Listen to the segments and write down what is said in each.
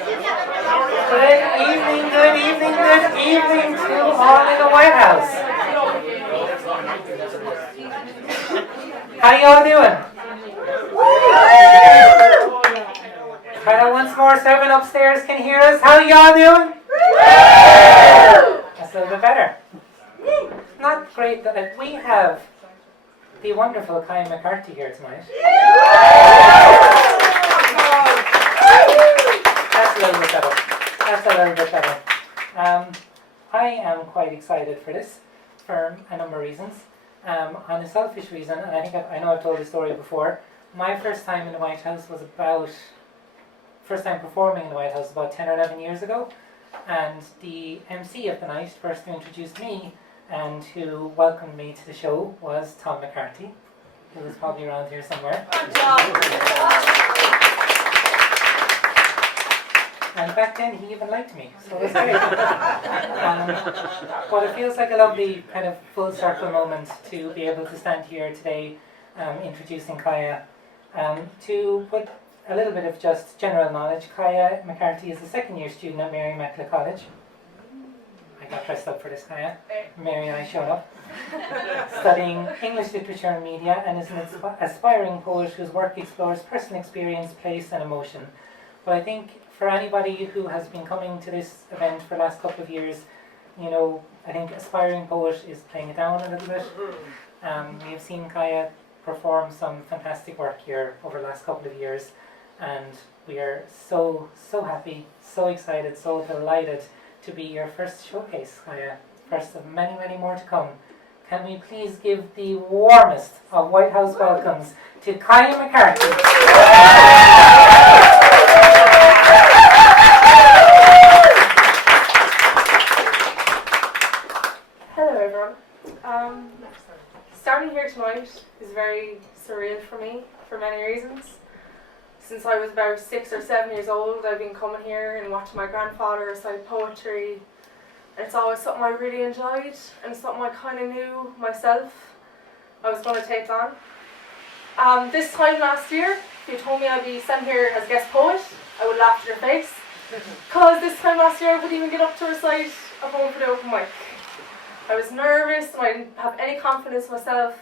Good evening to all in the White House. How y'all doing? Kind of once more, Seven upstairs can hear us. How y'all doing? That's a little bit better. Not great that we have the wonderful McCarthy here tonight. That's a little bit better. I am quite excited for this for a number of reasons. On a selfish reason, and I know I've told this story before, my first time in the White House was first time performing in the White House about 10 or 11 years ago, and the MC of the night, the person who introduced me and who welcomed me to the show was Tom McCarthy, who was probably around here somewhere. And back then he even liked me, so it was great. But it feels like a lovely kind of full circle moment to be able to stand here today introducing Kaya. To put a little bit of just general knowledge, Kaya McCarthy is a second year student at Mary Immaculate College. I got dressed up for this, Kaya. Mary and I showed up. Studying English literature and media, and is an aspiring poet whose work explores personal experience, place and emotion. But I think for anybody who has been coming to this event for the last couple of years, I think aspiring poet is playing it down a little bit. We have seen Kaya perform some fantastic work here over the last couple of years, and we are so happy, so excited, so delighted to be your first showcase, Kaya. First of many, many more to come. Can we please give the warmest of White House welcomes to Kaya McCarthy? Hello everyone. Standing here tonight is very surreal for me for many reasons. Since I was about 6 or 7 years old, I've been coming here and watching my grandfather recite poetry. And it's always something I really enjoyed and something I kind of knew myself I was going to take on. This time last year, if you told me I'd be sent here as guest poet, I would laugh at your face. Because this time last year I wouldn't even get up to recite a poem for the open mic. I was nervous and I didn't have any confidence in myself.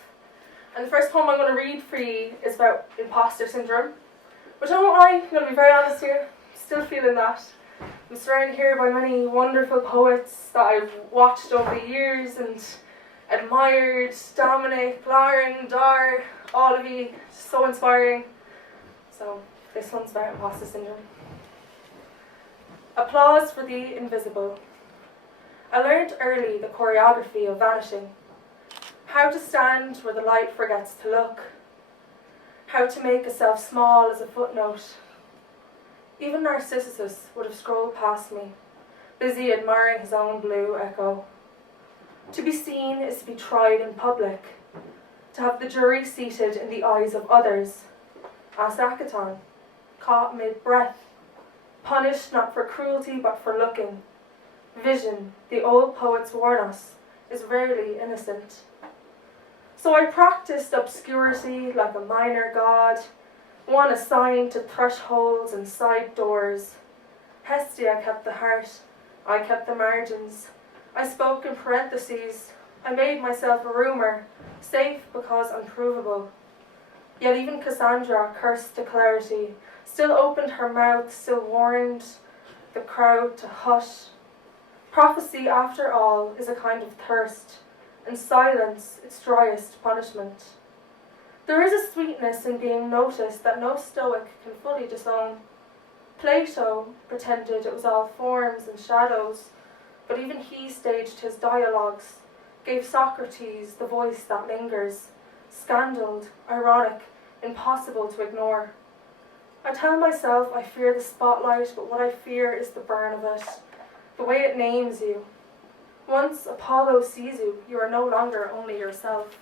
And the first poem I'm going to read for you is about imposter syndrome. Which I won't lie, I'm going to be very honest here, still feeling that. I'm surrounded here by many wonderful poets that I've watched over the years and admired. Dominic, Lauren, Dar, all of you, so inspiring. So this one's about imposter syndrome. Applause for the invisible. I learned early the choreography of vanishing. How to stand where the light forgets to look. How to make a self small as a footnote. Even Narcissus would have scrolled past me, busy admiring his own blue echo. To be seen is to be tried in public, to have the jury seated in the eyes of others. Asked Akaton, caught mid-breath, punished not for cruelty but for looking. Vision, the old poets warn us, is rarely innocent. So I practiced obscurity like a minor god, one assigned to thresholds and side doors. Hestia kept the heart, I kept the margins. I spoke in parentheses, I made myself a rumour, safe because unprovable. Yet even Cassandra, cursed to clarity, still opened her mouth, still warned the crowd to hush. Prophecy, after all, is a kind of thirst, and silence its driest punishment. There is a sweetness in being noticed that no Stoic can fully disown. Plato pretended it was all forms and shadows, but even he staged his dialogues, gave Socrates the voice that lingers, scandaled, ironic, impossible to ignore. I tell myself I fear the spotlight, but what I fear is the burn of it, the way it names you. Once Apollo sees you, you are no longer only yourself.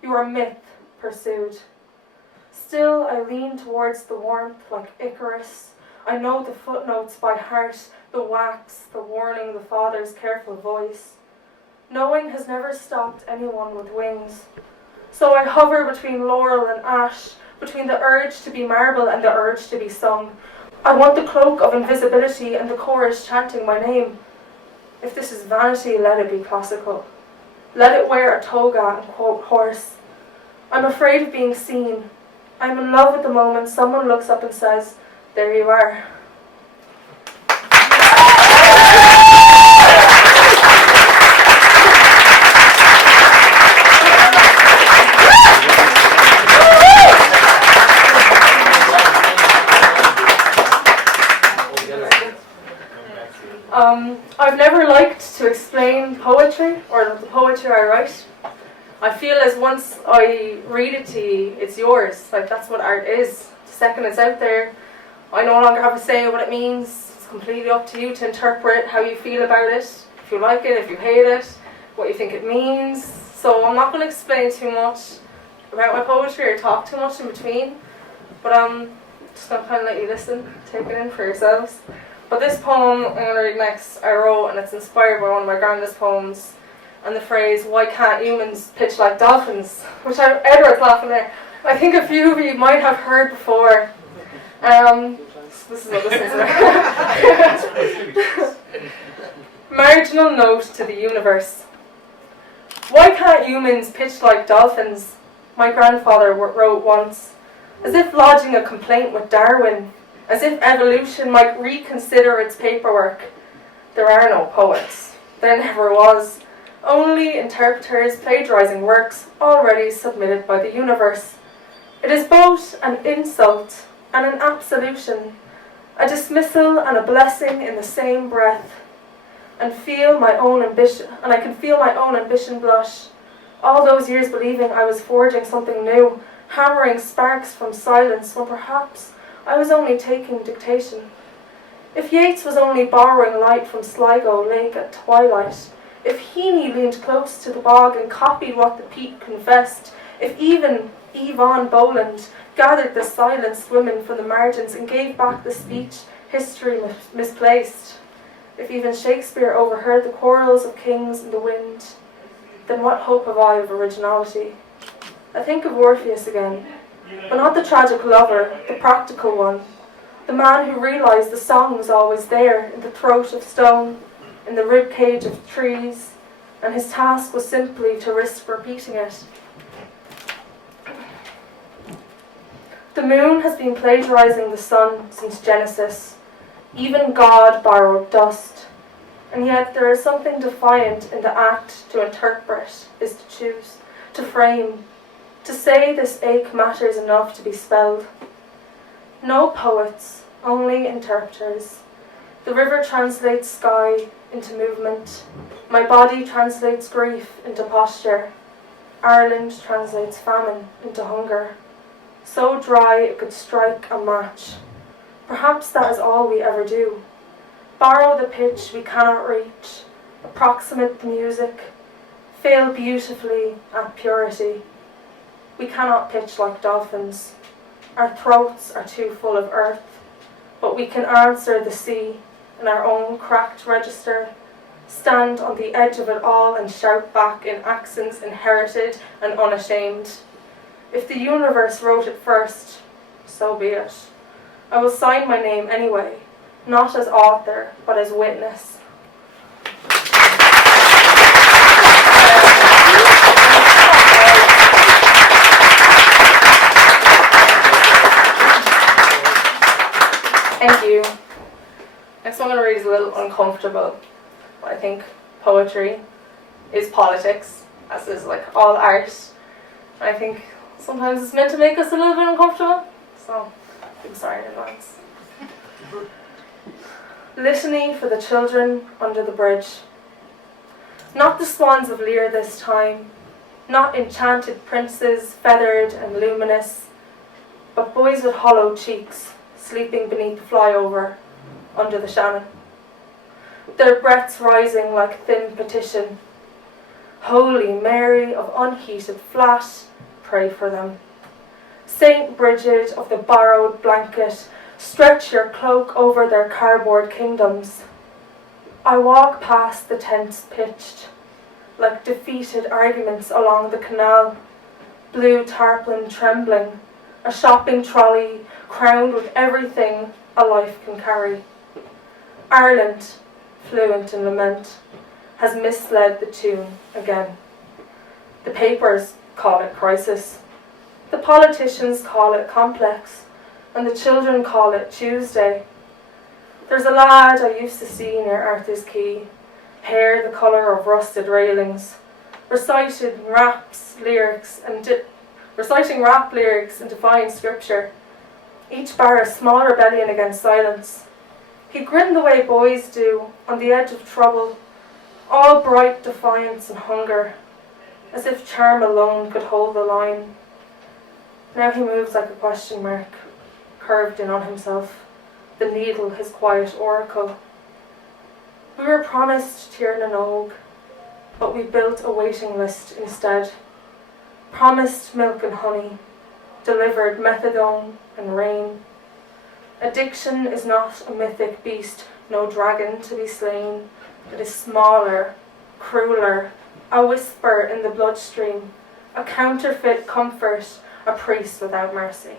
You are myth pursued. Still, I lean towards the warmth like Icarus. I know the footnotes by heart, the wax, the warning, the father's careful voice. Knowing has never stopped anyone with wings. So I hover between laurel and ash, between the urge to be marble and the urge to be sung. I want the cloak of invisibility and the chorus chanting my name. If this is vanity, let it be classical. Let it wear a toga and quote horse. I'm afraid of being seen. I'm in love with the moment someone looks up and says, "There you are." I've never liked to explain poetry or the poetry I write. I feel as once I read it to you, it's yours. Like, that's what art is. The second it's out there, I no longer have a say in what it means. It's completely up to you to interpret how you feel about it. If you like it, if you hate it, what you think it means. So I'm not going to explain too much about my poetry or talk too much in between. But I'm just going to kind of let you listen, take it in for yourselves. But this poem I'm going to read next, I wrote, and it's inspired by one of my grandest poems, and the phrase, "Why can't humans pitch like dolphins?" which Edward's laughing there. I think a few of you might have heard before. This is what this is. Marginal note to the universe. Why can't humans pitch like dolphins? My grandfather wrote once, as if lodging a complaint with Darwin, as if evolution might reconsider its paperwork. There are no poets. There never was. Only interpreters plagiarizing works already submitted by the universe. It is both an insult and an absolution, a dismissal and a blessing in the same breath. And I can feel my own ambition blush. All those years believing I was forging something new, hammering sparks from silence when perhaps I was only taking dictation. If Yeats was only borrowing light from Sligo Lake at twilight, if Heaney leaned close to the bog and copied what the peat confessed, if even Yvonne Boland gathered the silenced women from the margins and gave back the speech history misplaced, if even Shakespeare overheard the quarrels of kings in the wind, then what hope have I of originality? I think of Orpheus again, but not the tragic lover, the practical one, the man who realised the song was always there in the throat of stone, in the ribcage of trees, and his task was simply to risk repeating it. The moon has been plagiarising the sun since Genesis. Even God borrowed dust. And yet there is something defiant in the act to interpret is to choose, to frame, to say this ache matters enough to be spelled. No poets, only interpreters. The river translates sky into movement. My body translates grief into posture. Ireland translates famine into hunger. So dry it could strike a match. Perhaps that is all we ever do. Borrow the pitch we cannot reach, approximate the music, fail beautifully at purity. We cannot pitch like dolphins. Our throats are too full of earth, but we can answer the sea in our own cracked register, stand on the edge of it all and shout back in accents inherited and unashamed. If the universe wrote it first, so be it. I will sign my name anyway, not as author, but as witness. Thank you. Next one I'm going to read is a little uncomfortable. I think poetry is politics, as is like all art. I think sometimes it's meant to make us a little bit uncomfortable, so I'm sorry in advance. Litany for the children under the bridge. Not the swans of Lear this time, not enchanted princes feathered and luminous, but boys with hollow cheeks sleeping beneath the flyover under the Shannon. Their breaths rising like thin petition. Holy Mary of unheated flat, pray for them. Saint Bridget of the borrowed blanket, stretch your cloak over their cardboard kingdoms. I walk past the tents pitched, like defeated arguments along the canal, blue tarpaulin trembling, a shopping trolley crowned with everything a life can carry. Ireland, fluent in lament, has misled the tune again. The papers call it crisis. The politicians call it complex. And the children call it Tuesday. There's a lad I used to see near Arthur's Quay, hair the colour of rusted railings, reciting rap lyrics and defying scripture, each bar a small rebellion against silence. He grinned the way boys do, on the edge of trouble, all bright defiance and hunger, as if charm alone could hold the line. Now he moves like a question mark, curved in on himself, the needle his quiet oracle. We were promised Tir na Nog, but we built a waiting list instead. Promised milk and honey, delivered methadone and rain. Addiction is not a mythic beast, no dragon to be slain. It is smaller, crueler, a whisper in the bloodstream, a counterfeit comfort, a priest without mercy.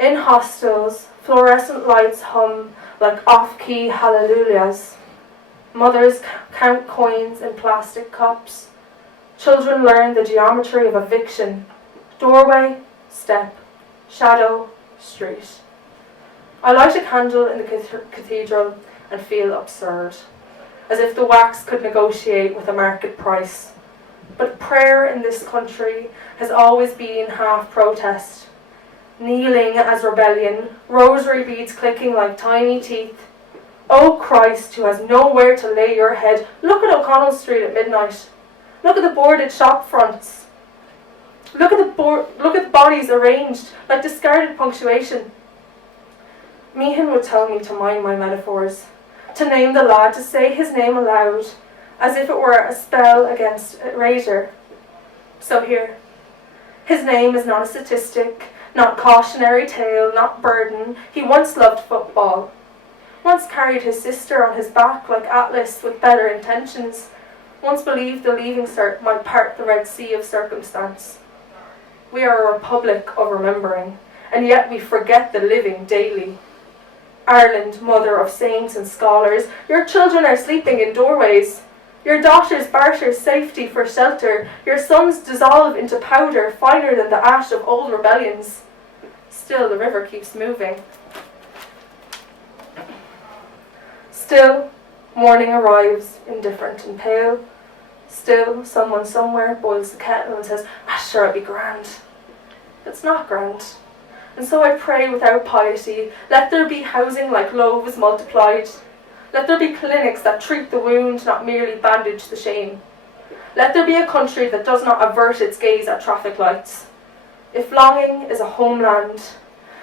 In hostels, fluorescent lights hum like off-key hallelujahs. Mothers count coins in plastic cups. Children learn the geometry of eviction. Doorway, step, shadow, street. I light a candle in the cathedral and feel absurd, as if the wax could negotiate with a market price. But prayer in this country has always been half protest. Kneeling as rebellion, rosary beads clicking like tiny teeth. O Christ, who has nowhere to lay your head, look at O'Connell Street at midnight. Look at the boarded shop fronts. Look at the bodies arranged like discarded punctuation. Meehan would tell me to mind my metaphors, to name the lad, to say his name aloud, as if it were a spell against erasure. So here, his name is not a statistic, not cautionary tale, not burden. He once loved football, once carried his sister on his back like Atlas with better intentions, once believed the leaving cert might part the Red Sea of circumstance. We are a republic of remembering, and yet we forget the living daily. Ireland, mother of saints and scholars, your children are sleeping in doorways. Your daughters barter safety for shelter. Your sons dissolve into powder finer than the ash of old rebellions. Still, the river keeps moving. Still, morning arrives, indifferent and pale. Still, someone somewhere boils the kettle and says, sure, it'll be grand. It's not grand. And so I pray without piety, let there be housing like loaves multiplied. Let there be clinics that treat the wound, not merely bandage the shame. Let there be a country that does not avert its gaze at traffic lights. If longing is a homeland,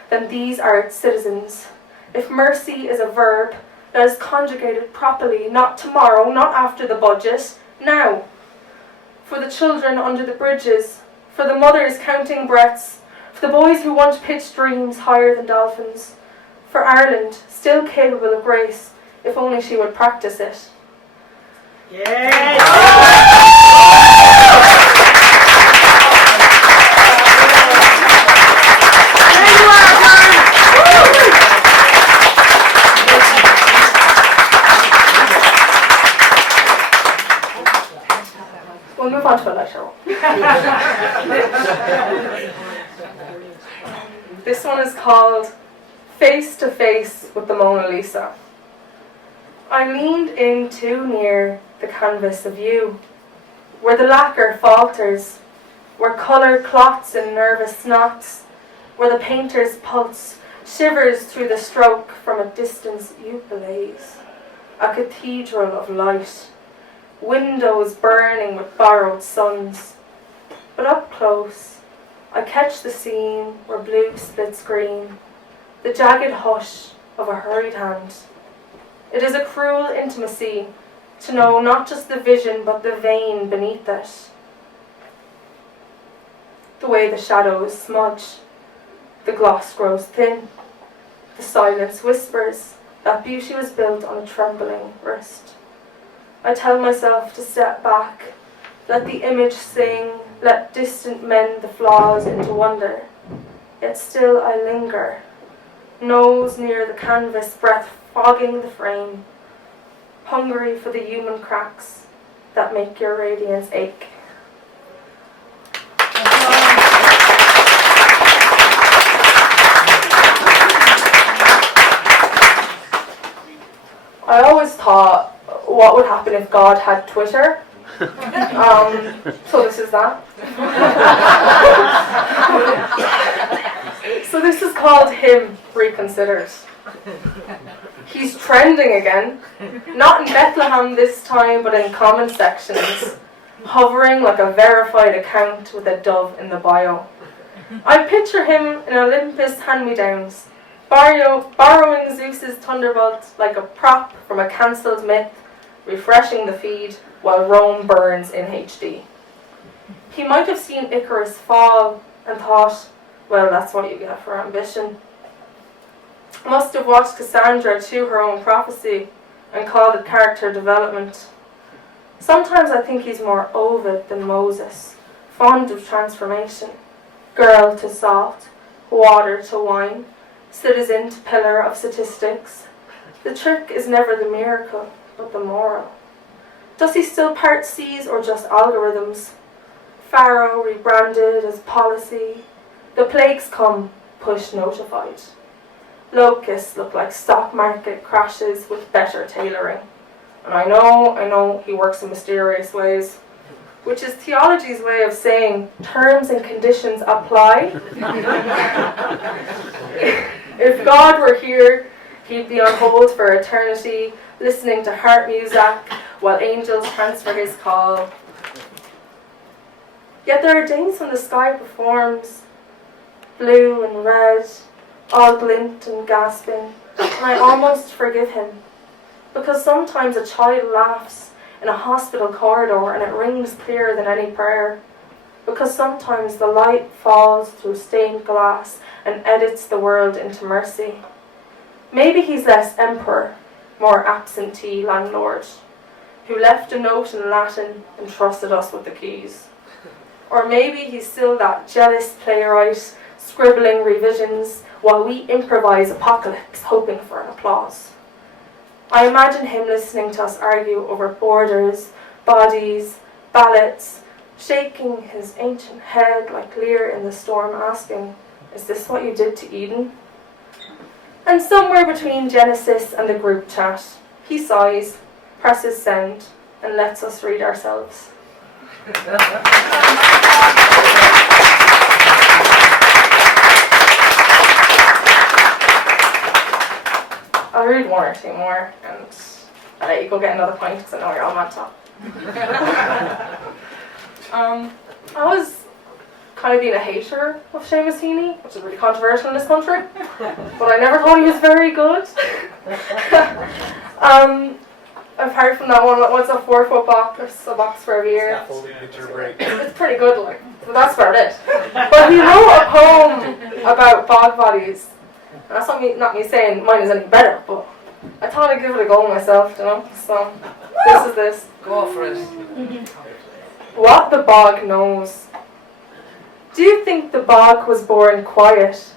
then these are its citizens. If mercy is a verb, that is conjugated properly, not tomorrow, not after the budget, now. For the children under the bridges, for the mothers counting breaths, for the boys who want pitched dreams higher than dolphins, for Ireland, still capable of grace, if only she would practice it. Yes! We'll move on to a lighter one. This one is called Face to Face with the Mona Lisa. I leaned in too near the canvas of you, where the lacquer falters, where colour clots in nervous knots, where the painter's pulse shivers through the stroke from a distance you blaze, a cathedral of light, windows burning with borrowed suns. But up close, I catch the scene where blue splits green, the jagged hush of a hurried hand. It is a cruel intimacy to know not just the vision but the vein beneath it. The way the shadows smudge, the gloss grows thin, the silence whispers that beauty was built on a trembling wrist. I tell myself to step back, let the image sing, let distant mend the flaws into wonder. Yet still I linger, nose near the canvas, breath fogging the frame, hungry for the human cracks that make your radiance ache. I always thought, what would happen if God had Twitter? So this is that. So this is called Him Reconsidered. He's trending again, not in Bethlehem this time, but in comment sections, hovering like a verified account with a dove in the bio. I picture him in Olympus hand-me-downs, borrowing Zeus's thunderbolt like a prop from a cancelled myth, refreshing the feed while Rome burns in HD. He might have seen Icarus fall and thought, well, that's what you get for ambition. Must have watched Cassandra to her own prophecy and called it character development. Sometimes I think he's more Ovid than Moses, fond of transformation. Girl to soft, water to wine, citizen to pillar of statistics. The trick is never the miracle, but the moral. Does he still part seas or just algorithms? Pharaoh rebranded as policy. The plagues come, push notified. Locusts look like stock market crashes with better tailoring. And I know he works in mysterious ways, which is theology's way of saying terms and conditions apply. If God were here, he'd be on hold for eternity, listening to harp music while angels transfer his call. Yet there are days when the sky performs, blue and red, all glint and gasping, and I almost forgive him, because sometimes a child laughs in a hospital corridor and it rings clearer than any prayer, because sometimes the light falls through stained glass and edits the world into mercy. Maybe he's less emperor, more absentee landlord, who left a note in Latin and trusted us with the keys. Or maybe he's still that jealous playwright, scribbling revisions while we improvise apocalypse, hoping for an applause. I imagine him listening to us argue over borders, bodies, ballots, shaking his ancient head like Lear in the storm, asking, is this what you did to Eden? And somewhere between Genesis and the group chat, he sighs, presses send, and lets us read ourselves. I'll read one or two more, and I'll let you go get another pint because I know you're all mad top. I was kind of being a hater of Seamus Heaney, which is really controversial in this country, but I never thought he was very good. I've heard from that one, what's a 4-foot box, a box for every year. It's pretty good, like, but that's about it. But he wrote a poem about bog bodies. And that's not me saying mine is any better, but I thought I'd give it a go myself, you know. So this is this. Go for it. What the bog knows. Do you think the bog was born quiet?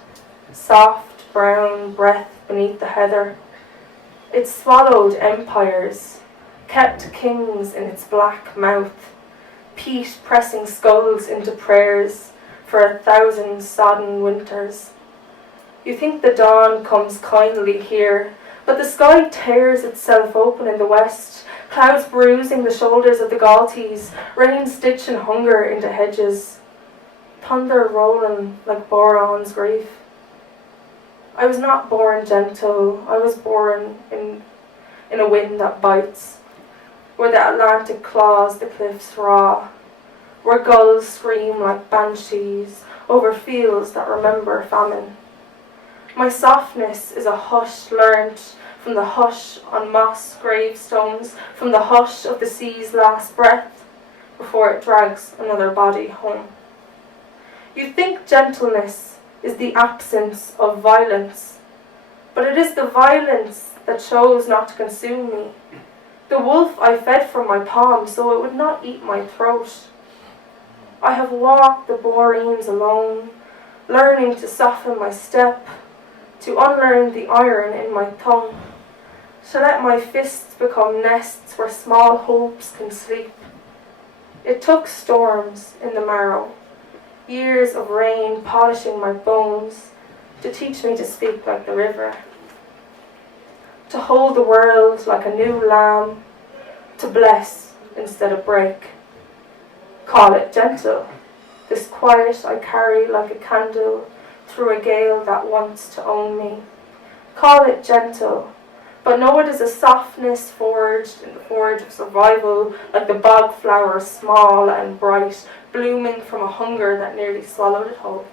Soft brown breath beneath the heather. It swallowed empires, kept kings in its black mouth, peat pressing skulls into prayers for 1,000 sodden winters. You think the dawn comes kindly here, but the sky tears itself open in the west, clouds bruising the shoulders of the Galties, rain stitching hunger into hedges, thunder rolling like Boron's grief. I was not born gentle, I was born in a wind that bites, where the Atlantic claws the cliffs raw, where gulls scream like banshees over fields that remember famine. My softness is a hush learned from the hush on moss gravestones, from the hush of the sea's last breath, before it drags another body home. You think gentleness is the absence of violence, but it is the violence that chose not to consume me. The wolf I fed from my palm so it would not eat my throat. I have walked the Boreans alone, learning to soften my step, to unlearn the iron in my tongue, to let my fists become nests where small hopes can sleep. It took storms in the marrow, years of rain polishing my bones, to teach me to speak like the river, to hold the world like a new lamb, to bless instead of break. Call it gentle, this quiet I carry like a candle through a gale that wants to own me. Call it gentle, but know it is a softness forged in the forge of survival, like the bog flower, small and bright, blooming from a hunger that nearly swallowed it whole.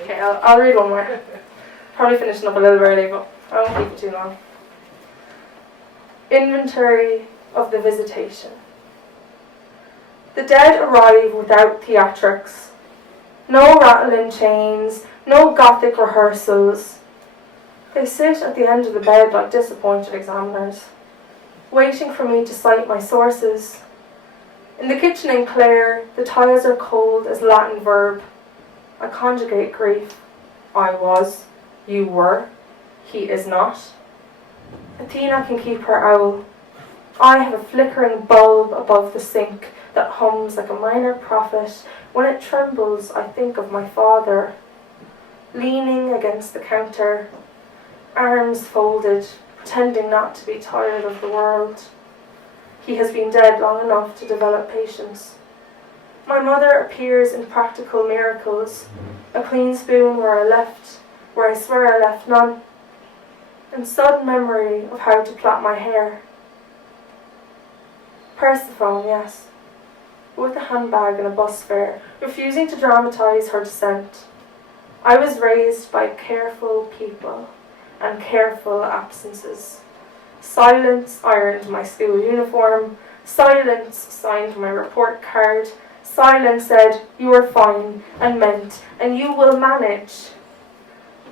Okay, I'll read one more. Probably finishing up a little early, but I won't keep it too long. Inventory of the visitation. The dead arrive without theatrics. No rattling chains, no gothic rehearsals. They sit at the end of the bed like disappointed examiners, waiting for me to cite my sources. In the kitchen in Clare, the tiles are cold as Latin verb. I conjugate grief. I was, you were, he is not. Athena can keep her owl. I have a flickering bulb above the sink that hums like a minor prophet. When it trembles, I think of my father, leaning against the counter, arms folded, pretending not to be tired of the world. He has been dead long enough to develop patience. My mother appears in practical miracles, a clean spoon where I swear I left none, and sudden memory of how to plait my hair. Persephone, yes, with a handbag and a bus fare, refusing to dramatise her descent. I was raised by careful people and careful absences. Silence ironed my school uniform, silence signed my report card, silence said, you are fine, and meant, and you will manage.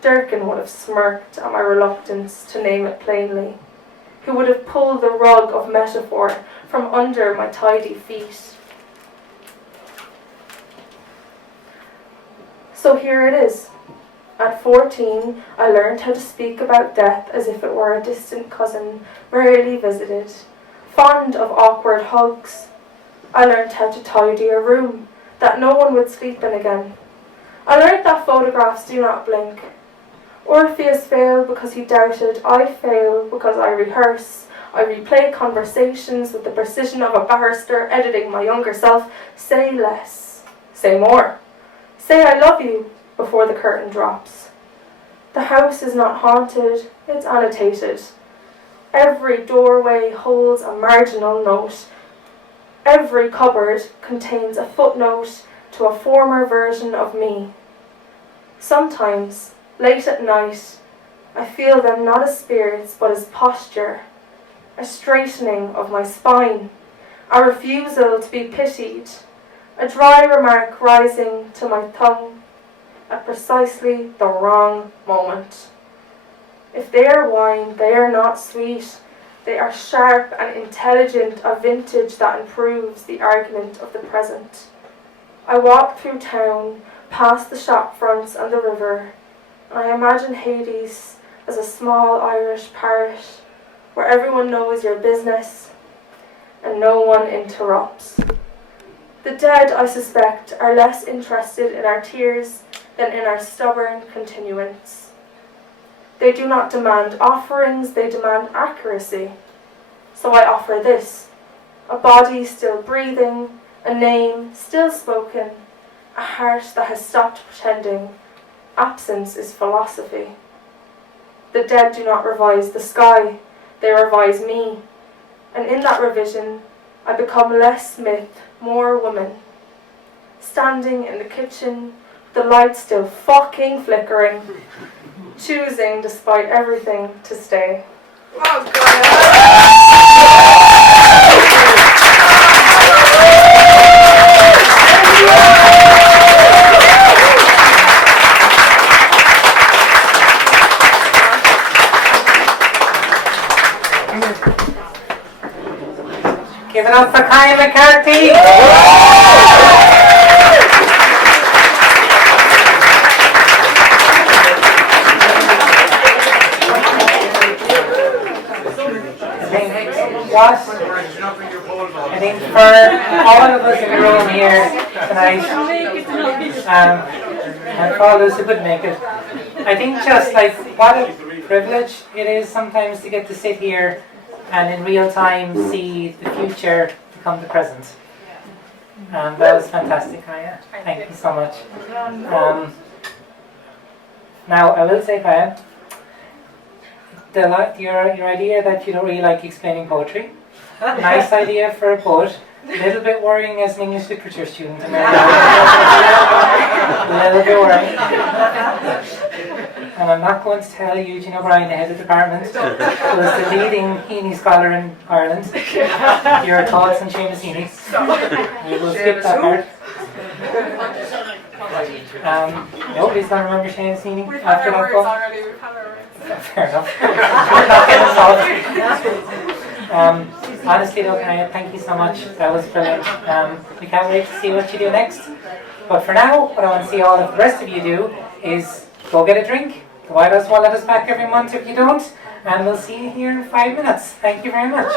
Durkin would have smirked at my reluctance to name it plainly, who would have pulled the rug of metaphor from under my tidy feet. So here it is. At 14, I learned how to speak about death as if it were a distant cousin, rarely visited, fond of awkward hugs. I learned how to tidy a room, that no one would sleep in again. I learned that photographs do not blink. Orpheus failed because he doubted. I fail because I rehearse. I replay conversations with the precision of a barrister editing my younger self. Say less. Say more. Say I love you before the curtain drops. The house is not haunted, it's annotated. Every doorway holds a marginal note. Every cupboard contains a footnote to a former version of me. Sometimes, late at night, I feel them not as spirits but as posture, a straightening of my spine, a refusal to be pitied, a dry remark rising to my tongue at precisely the wrong moment. If they are wine, they are not sweet. They are sharp and intelligent, a vintage that improves the argument of the present. I walk through town, past the shop fronts and the river, and I imagine Hades as a small Irish parish where everyone knows your business and no one interrupts. The dead, I suspect, are less interested in our tears than in our stubborn continuance. They do not demand offerings, they demand accuracy. So I offer this, a body still breathing, a name still spoken, a heart that has stopped pretending. Absence is philosophy. The dead do not revise the sky, they revise me. And in that revision, I become less myth, more woman. Standing in the kitchen, the light still fucking flickering, choosing despite everything to stay. Oh, God. up for Kaya McCarthy! I think for all of us in the room here tonight, and for all those who couldn't make it, I think just like what a privilege it is sometimes to get to sit here and in real time see the future become the present. That was fantastic, Kaya. Thank you so much. Now, I will say, Kaya, your idea that you don't really like explaining poetry, nice idea for a poet. A little bit worrying as an English literature student. A little bit worrying. And I'm not going to tell Eugene O'Brien, the head of the department, who is the leading Heaney scholar in Ireland, your thoughts on Seamus Heaney. We will skip that part. Nobody's going to remember Seamus Heaney after that book. Fair enough. Honestly though, Kaya, thank you so much. That was brilliant. We can't wait to see what you do next. But for now, what I want to see all of the rest of you do is go get a drink. The White House will let us back every month if you don't. And we'll see you here in 5 minutes. Thank you very much.